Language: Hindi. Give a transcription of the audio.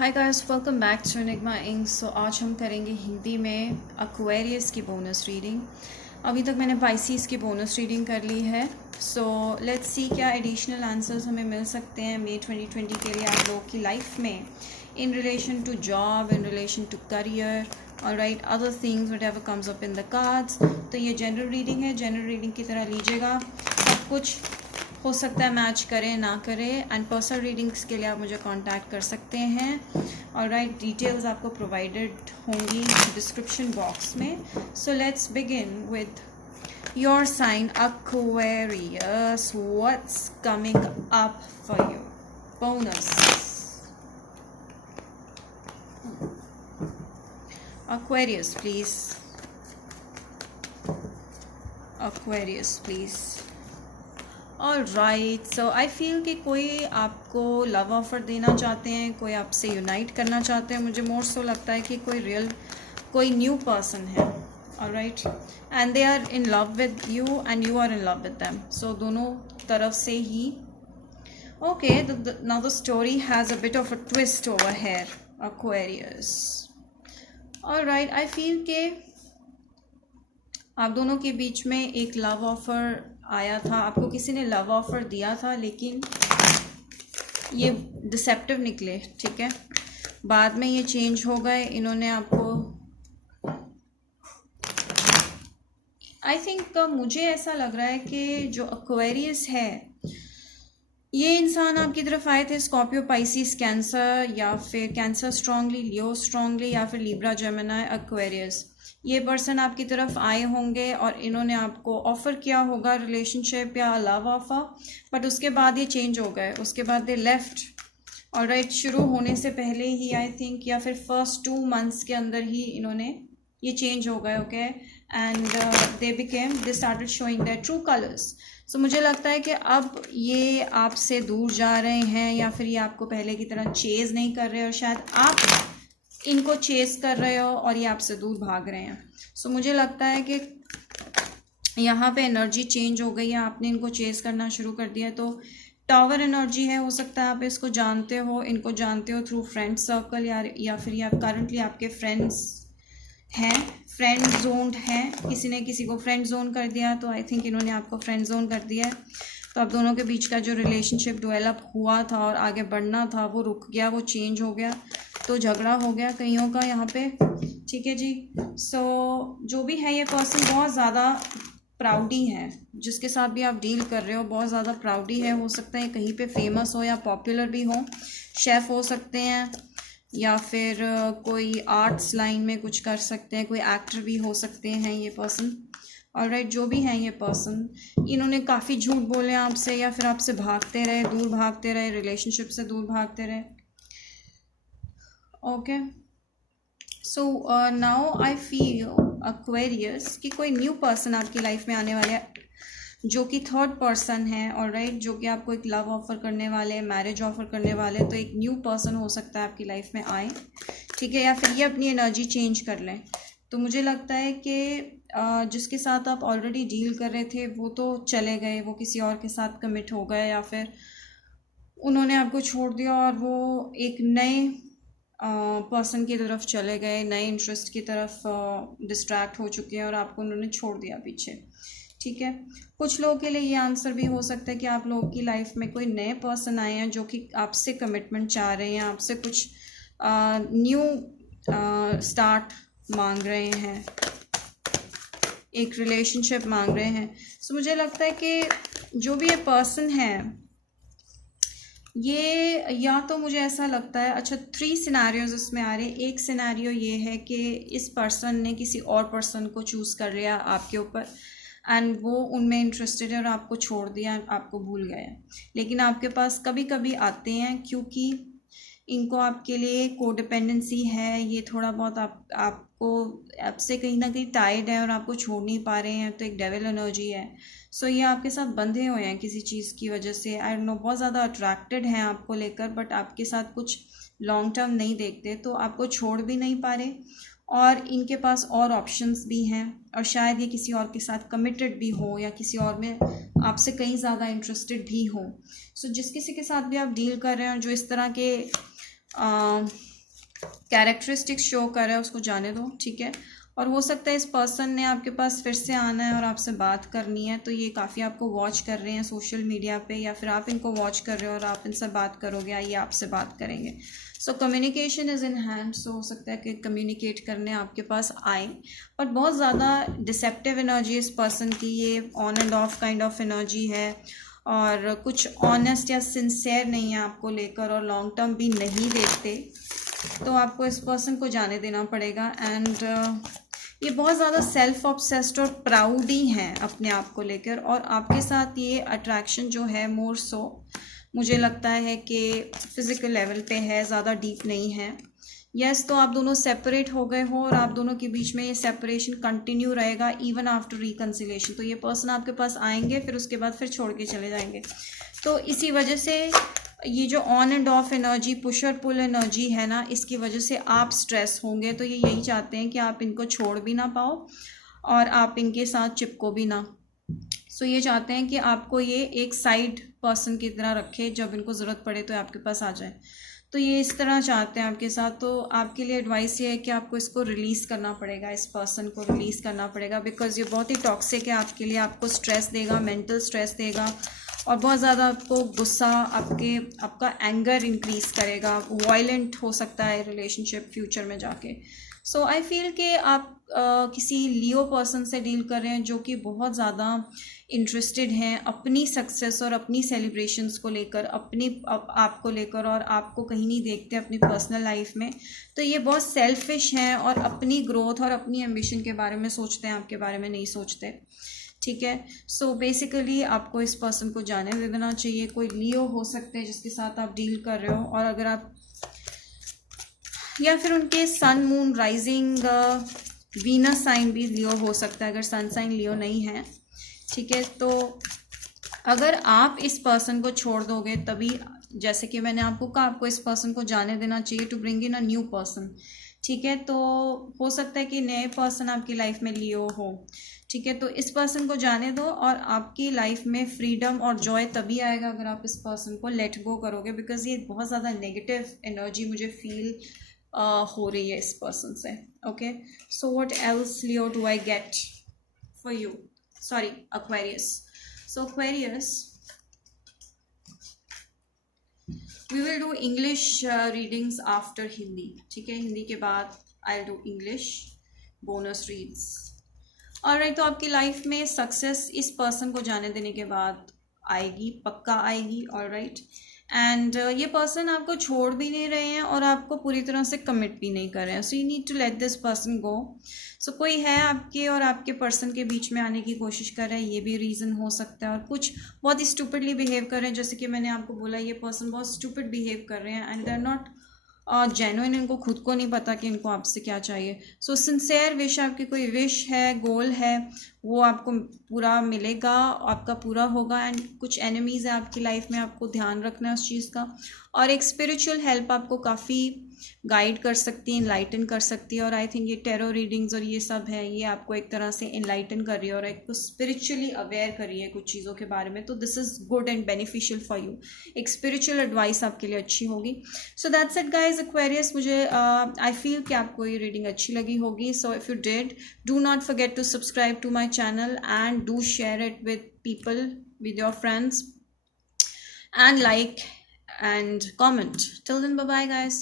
Hi guys, welcome back to Enigma Inc. So आज हम करेंगे हिंदी में एक्वेरियस की बोनस रीडिंग। अभी तक मैंने पाइसीज की बोनस रीडिंग कर ली है। सो लेट्स सी क्या एडिशनल आंसर्स हमें मिल सकते हैं मई 2020 के लिए आप लोगों की लाइफ में, in relation to job, in relation to career और right other things whatever comes up in the cards. तो ये जनरल रीडिंग है, जनरल रीडिंग की तरह लीजिएगा। सब कुछ हो सकता है मैच करें ना करें, एंड पर्सनल रीडिंग्स के लिए आप मुझे कांटेक्ट कर सकते हैं और राइट डिटेल्स आपको प्रोवाइडेड होंगी डिस्क्रिप्शन बॉक्स में। So let's begin with your sign Aquarius. What's coming up for you? Bonus. Aquarius, please. Aquarius, please. All right, so I feel कि कोई आपको लव ऑफर देना चाहते हैं, कोई आपसे यूनाइट करना चाहते हैं। मुझे मोर सो लगता है कि कोई न्यू पर्सन है। All right, and they are in love with you and you are in love with them. So दोनों तरफ से ही okay. Now the story has a bit of a twist over here, Aquarius. All right, I feel के आप दोनों के बीच में एक लव ऑफर आया था, आपको किसी ने लव ऑफर दिया था, लेकिन ये डिसेप्टिव निकले। ठीक है, बाद में ये चेंज हो गए। इन्होंने आपको आई थिंक मुझे ऐसा लग रहा है कि जो Aquarius है, ये इंसान आपकी तरफ आए थे स्कॉर्पियो, पाइसिस, कैंसर, या फिर कैंसर स्ट्रांगली, लियो स्ट्रांगली, या फिर लिब्रा, जेमिनी, Aquarius। ये पर्सन आपकी तरफ आए होंगे और इन्होंने आपको ऑफ़र किया होगा रिलेशनशिप या लव ऑफर, बट उसके बाद ये चेंज हो गए। उसके बाद दे लेफ्ट। और राइट, शुरू होने से पहले ही आई थिंक, या फिर फर्स्ट 2 months के अंदर ही इन्होंने ये चेंज हो गए। Okay, and they started showing their true colours. So मुझे लगता है कि अब ये आपसे दूर जा रहे हैं, या फिर ये आपको पहले की तरह चेज़ नहीं कर रहे, और शायद आप इनको चेस कर रहे हो और ये आपसे दूर भाग रहे हैं। सो मुझे लगता है कि यहाँ पे एनर्जी चेंज हो गई है, आपने इनको चेस करना शुरू कर दिया। तो टावर एनर्जी है, हो सकता है आप इसको जानते हो, इनको जानते हो थ्रू फ्रेंड सर्कल, या फिर ये करंटली आपके फ्रेंड्स हैं, फ्रेंड जोन्ड हैं। किसी ने किसी को फ्रेंड जोन कर दिया, तो आई थिंक इन्होंने आपको फ्रेंड जोन कर दिया है। तो आप दोनों के बीच का जो रिलेशनशिप डेवलप हुआ था और आगे बढ़ना था, वो रुक गया, वो चेंज हो गया। तो झगड़ा हो गया कईयों का यहाँ पे। ठीक है जी। सो जो भी है, ये पर्सन बहुत ज़्यादा प्राउडी है, जिसके साथ भी आप डील कर रहे हो बहुत ज़्यादा प्राउडी है। हो सकता है कहीं पे फेमस हो या पॉपुलर भी हो, शेफ़ हो सकते हैं, या फिर कोई आर्ट्स लाइन में कुछ कर सकते हैं, कोई एक्टर भी हो सकते हैं ये पर्सन। ऑलराइट, जो भी हैं ये पर्सन, इन्होंने काफ़ी झूठ बोले आपसे, या फिर आपसे भागते रहे, दूर भागते रहे, रिलेशनशिप से दूर भागते रहे। Okay, so now I feel Aquarius कि कोई न्यू पर्सन आपकी लाइफ में आने वाले है, जो कि थर्ड पर्सन है। ऑलराइट, जो कि आपको एक लव ऑफर करने वाले, मैरिज ऑफर करने वाले। तो एक न्यू पर्सन हो सकता है आपकी लाइफ में आए, ठीक है, या फिर ये अपनी एनर्जी चेंज कर लें। तो मुझे लगता है कि जिसके साथ आप ऑलरेडी डील कर रहे थे वो तो चले गए, वो किसी और के साथ कमिट हो गए, या फिर उन्होंने आपको छोड़ दिया और वो एक नए पर्सन की तरफ चले गए, नए इंटरेस्ट की तरफ डिस्ट्रैक्ट हो चुके हैं और आपको उन्होंने छोड़ दिया पीछे। ठीक है, कुछ लोगों के लिए ये आंसर भी हो सकता है कि आप लोगों की लाइफ में कोई नए पर्सन आए हैं जो कि आपसे कमिटमेंट चाह रहे हैं, आपसे कुछ न्यू स्टार्ट मांग रहे हैं, एक रिलेशनशिप मांग रहे हैं। सो मुझे लगता है कि जो भी ये पर्सन है, ये या तो मुझे ऐसा लगता है, अच्छा 3 सिनेरियोज इसमें आ रहे हैं। एक सिनेरियो ये है कि इस पर्सन ने किसी और पर्सन को चूज़ कर लिया आपके ऊपर, एंड वो उनमें इंटरेस्टेड है और आपको छोड़ दिया, आपको भूल गया। लेकिन आपके पास कभी कभी आते हैं, क्योंकि इनको आपके लिए कोडिपेंडेंसी है, ये थोड़ा बहुत आपसे कहीं ना कहीं टाइड है और आपको छोड़ नहीं पा रहे हैं। तो एक डेविल एनर्जी है। सो ये आपके साथ बंधे हुए हैं किसी चीज़ की वजह से। आई डोंट नो, बहुत ज़्यादा अट्रैक्टेड हैं आपको लेकर, बट आपके साथ कुछ लॉन्ग टर्म नहीं देखते, तो आपको छोड़ भी नहीं पा रहे। और इनके पास और ऑप्शंस भी हैं, और शायद ये किसी और के साथ कमिटेड भी हो, या किसी और में आपसे कहीं ज़्यादा इंटरेस्टेड भी हो। सो जिस किसी के साथ भी आप डील कर रहे हो जो इस तरह के कैरेक्टरिस्टिक्स शो कर रहा है उसको जाने दो, ठीक है। और हो सकता है इस पर्सन ने आपके पास फिर से आना है और आपसे बात करनी है, तो ये काफ़ी आपको वॉच कर रहे हैं सोशल मीडिया पे, या फिर आप इनको वॉच कर रहे हो और आप इनसे बात करोगे या ये आपसे बात करेंगे। So communication is in hand. So हो सकता है कि कम्युनिकेट करने आपके पास आए, पर बहुत ज़्यादा डिसेप्टिव एनर्जी इस पर्सन की, ये on and of kind of energy है, और कुछ ऑनेस्ट या सिंसेयर नहीं है आपको लेकर, और लॉन्ग टर्म भी नहीं देखते। तो आपको इस पर्सन को जाने देना पड़ेगा। एंड ये बहुत ज़्यादा सेल्फ ऑब्सेस्ड और प्राउड ही हैं अपने आप को लेकर, और आपके साथ ये अट्रैक्शन जो है मोर सो मुझे लगता है कि फिज़िकल लेवल पे है, ज़्यादा डीप नहीं है। यस, तो आप दोनों सेपरेट हो गए हो और आप दोनों के बीच में ये सेपरेशन कंटिन्यू रहेगा इवन आफ्टर रिकन्सिलेशन। तो ये पर्सन आपके पास आएंगे, फिर उसके बाद फिर छोड़ के चले जाएंगे। तो इसी वजह से ये जो on and off energy, pusher pull energy है ना, इसकी वजह से आप स्ट्रेस होंगे। तो ये यही चाहते हैं कि आप इनको छोड़ भी ना पाओ और आप इनके साथ चिपको भी ना। सो ये चाहते हैं कि आपको ये एक साइड पर्सन की तरह रखे, जब इनको ज़रूरत पड़े तो आपके पास आ जाए। तो ये इस तरह चाहते हैं आपके साथ। तो आपके लिए एडवाइस ये है कि आपको इसको रिलीज़ करना पड़ेगा, इस पर्सन को रिलीज़ करना पड़ेगा, बिकॉज ये बहुत ही टॉक्सिक है आपके लिए, आपको स्ट्रेस देगा, मेंटल स्ट्रेस देगा, और बहुत ज़्यादा आपको गुस्सा, आपका एंगर इंक्रीज़ करेगा, वायलेंट हो सकता है रिलेशनशिप फ्यूचर में जाके। सो आई फील कि आप किसी लियो पर्सन से डील कर रहे हैं जो कि बहुत ज़्यादा इंटरेस्टेड हैं अपनी सक्सेस और अपनी सेलिब्रेशंस को लेकर, आपको लेकर, और आपको कहीं नहीं देखते अपनी पर्सनल लाइफ में। तो ये बहुत सेल्फिश हैं और अपनी ग्रोथ और अपनी एम्बिशन के बारे में सोचते हैं, आपके बारे में नहीं सोचते, ठीक है। सो बेसिकली आपको इस पर्सन को जाने दे देना चाहिए। कोई लियो हो सकते हैं जिसके साथ आप डील कर रहे हो, और अगर आप, या फिर उनके sun moon rising Venus sign भी लियो हो सकता है, अगर सन साइन लियो नहीं है, ठीक है। तो अगर आप इस पर्सन को छोड़ दोगे तभी, जैसे कि मैंने आपको कहा, आपको इस पर्सन को जाने देना चाहिए to bring in a new person, ठीक है। तो हो सकता है कि नए पर्सन आपकी लाइफ में लियो हो, ठीक है। तो इस पर्सन को जाने दो और आपकी लाइफ में फ्रीडम और जॉय तभी आएगा अगर आप इस पर्सन को लेट गो करोगे, बिकॉज ये बहुत ज़्यादा नेगेटिव एनर्जी मुझे फील हो रही है इस पर्सन से। Okay, so what else Leo do I get for you? Sorry, Aquarius. So Aquarius, we will do English readings after Hindi, ठीक है। हिंदी के बाद I will do English bonus reads. Alright, तो आपकी लाइफ में सक्सेस इस पर्सन को जाने देने के बाद आएगी, पक्का आएगी। ऑलराइट, एंड ये पर्सन आपको छोड़ भी नहीं रहे हैं और आपको पूरी तरह से कमिट भी नहीं कर रहे हैं। So you need to let this person go. So कोई है आपके और आपके पर्सन के बीच में आने की कोशिश कर रहा है, ये भी रीज़न हो सकता है। और कुछ बहुत ही स्टूपिडली बिहेव कर रहे हैं, जैसे कि मैंने आपको बोला, ये पर्सन बहुत स्टूपिड बिहेव कर रहे हैं and they are not genuine, इनको खुद को नहीं पता कि इनको आपसे क्या चाहिए। सो सिंसेयर विश, आपकी कोई विश है, गोल है, वो आपको पूरा मिलेगा, आपका पूरा होगा। एंड कुछ एनिमीज़ है आपकी लाइफ में, आपको ध्यान रखना है उस चीज़ का। और एक स्पिरिचुअल हेल्प आपको काफ़ी गाइड कर सकती है, इनलाइटन कर सकती है। और आई थिंक ये टेरो रीडिंग्स और ये सब है, ये आपको एक तरह से इनलाइटन कर रही है और एक को स्पिरिचुअली अवेयर कर रही है कुछ चीज़ों के बारे में। तो this is good and beneficial for you, एक स्पिरिचुअल एडवाइस आपके लिए अच्छी होगी। So that's it guys, Aquarius. मुझे आई फील कि आपको ये रीडिंग अच्छी लगी होगी। So if you did, do not forget to subscribe to my channel and do share it with people, with your friends, and like and comment. Till then, bye bye guys.